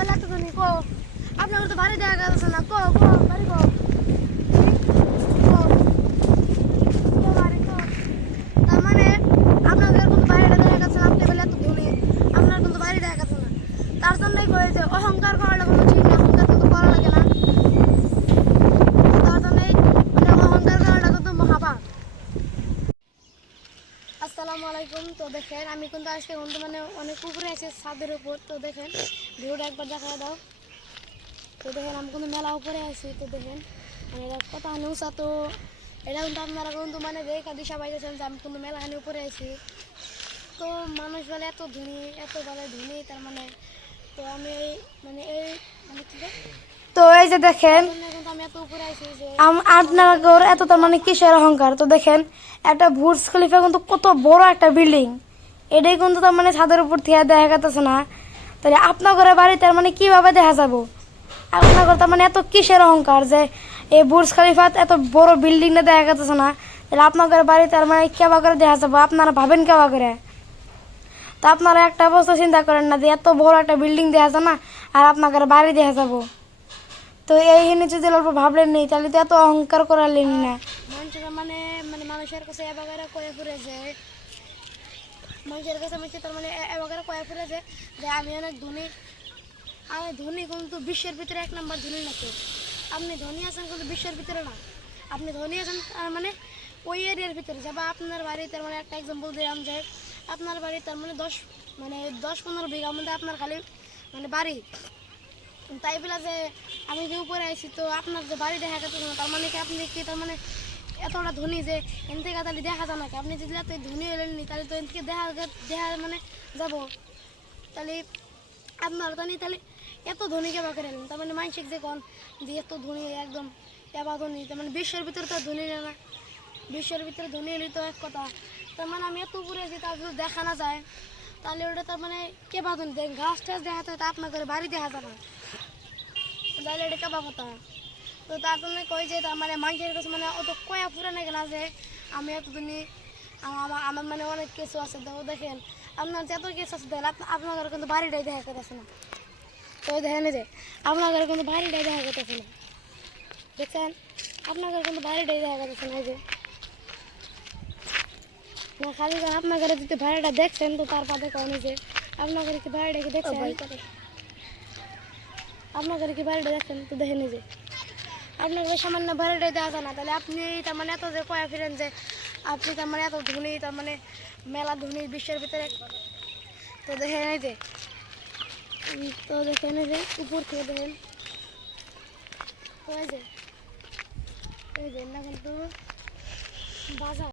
বেলা তো ধনী কো আপনার তো বাড়ি দেখা যাচ্ছে না কো কো বাড়ি কো তার মানে আপনাদের কিন্তু বাইরে দেখা যাচ্ছে না আপনি বেলা তো ধনী আপনার কিন্তু বাড়ি দেখা যাচ্ছে না তার জন্যই কয়েছে অহংকার করাটা কোনো ঠিক না অহংকার কিন্তু করা লাগে না তার জন্যই মানে অহংকার করাটা কিন্তু মহাপাপ। আসসালামু আলাইকুম। তো দেখেন আমি কিন্তু আজকে কিন্তু মানে অনেক উপরে আছে ছাদের উপর। তো দেখেন ভিউটা একবার দেখা দাও। তো দেখেন আমি কিন্তু মেলা উপরে আছি। তো দেখেন মানে কত উঁচা। তো এটা কিন্তু আপনারা কিন্তু মানে দেখা দিশা পাইতেছেন যে আমি কিন্তু মেলাখানি উপরে আছি। তো মানুষ বলে এত ধনী এত বলে ধনী তার মানে তো আমি মানে এই মানে কি তো এই যে দেখেন আমি এত উপরে আছি যে আপনারা এত তার মানে কিসের অহংকার। তো দেখেন একটা বুর্জ খলিফা কিন্তু কত বড় একটা বিল্ডিং এটাই কিন্তু তার মানে ছাদের উপর থেকে দেখা যাচ্ছে না। তাহলে আপনার ঘরে বাড়ি তার মানে কিভাবে দেখা যাবো আপনার ঘর তার মানে এত কিসের অহংকার যে এই বুর্জ খলিফা এত বড় বিল্ডিংটা দেখা যাচ্ছে না। তাহলে আপনার ঘরে বাড়ি তার মানে কেবা করে দেখা যাবো আপনারা ভাবেন কেবা করে। তো আপনারা একটা অবস্থা চিন্তা করেন না যে এত বড় একটা বিল্ডিং দেখা যায় না আর আপনার ঘরে বাড়ি দেখা যাবো। তো এই হিনে যদি অল্প ভাবলেন নেই তাহলে তো এত অহংকার করালেন না। মানুষের মানে মানে মানুষের কাছে এবারে কয়ে ফুরে যায় মানুষের কাছে মানুষের তার মানে এবারে কয়ে ফুরে যায় যে আমি অনেক ধনী আমি ধনী কিন্তু বিশ্বের ভিতরে 1 নম্বর ধনী নাকি আপনি ধনী আছেন কিন্তু বিশ্বের ভিতরে না আপনি ধনী আছেন মানে ওই এরিয়ার ভিতরে যাবা আপনার বাড়ি তার মানে একটা এক্সাম্পল দিলাম যে আপনার বাড়ি তার মানে 10-15 বিঘার মধ্যে আপনার খালি মানে বাড়ি তাই বলে যে আমি যে উপরে আইছি তো আপনার যে বাড়ি দেখা যাচ্ছে না তার মানে কি আপনি কি তার মানে এতটা ধনী যে এন থেকে তাহলে দেখা যায় নাকি আপনি যদি এত ধনী হলেন নি তাহলে তো এন থেকে দেখা মানে যাব তাহলে আপনার জানি তাহলে এত ধনী কেবা করে এলেন তার মানে মানসিক যে কোন যে এত ধনী একদম এবার ধনী তার মানে বিশ্বের ভিতরে তো ধনী না বিশ্বের ভিতরে ধনী হলে তো এক কথা তার মানে আমি এত উপরে আছি তার যদি দেখা না যায় তাহলে ওটা তার মানে কেবা ধনী দেখ গাছ টাছ দেখা যায় তা আপনার ঘরে বাড়ি দেখা যাবে তাহলে এটা কেবা কথা। তো তার জন্য কই যে তার মানে মানুষের কাছে মানে অত কয়া ফুরে না কেনা যে আমি এত ধনী আমার মানে অনেক কিছু আছে তো দেখেন আপনার যত কিছু আছে দেখেন আপনার ঘরে কিন্তু বাড়িটাই দেখা করতেছে না। তো দেখেন যে আপনার ঘরে কিন্তু বাড়িটাই দেখা করতেছে না দেখছেন আপনার ঘরে কিন্তু বাড়িটাই দেখা করতেছে না। এই যে না খালি আপনার ঘরে যদি বাড়িটা দেখছেন তো তার পাতে কম যে আপনার ঘরে কি বাড়িটা কি দেখছেন আপনার ঘরে কি বাড়িটা দেখছেন তো দেখেন যে আপনার ঘরে সামান্য বাড়িটাই দেখা যায় না তাহলে আপনি তার মানে এত যে কয়া ফিরেন যে আপনি তার মানে এত ধনী তার মানে মেলা ধনী বিশ্বের ভিতরে। তো দেখেন এই যে তো দেখেন এই যে উপর থেকে দেখেন তো এই যে না কিন্তু বাজার